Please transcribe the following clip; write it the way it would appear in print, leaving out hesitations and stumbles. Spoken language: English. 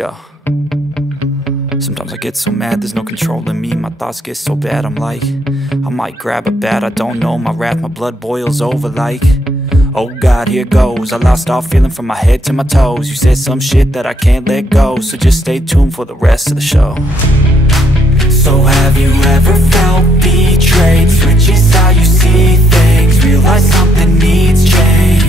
Yeah. Sometimes I get so mad, there's no controlling me. My thoughts get so bad, I'm like, I might grab a bat, I don't know. My wrath, my blood boils over like, oh God, here goes. I lost all feeling from my head to my toes. You said some shit that I can't let go, so just stay tuned for the rest of the show. So have you ever felt betrayed? Switches how you see things, realize something needs change.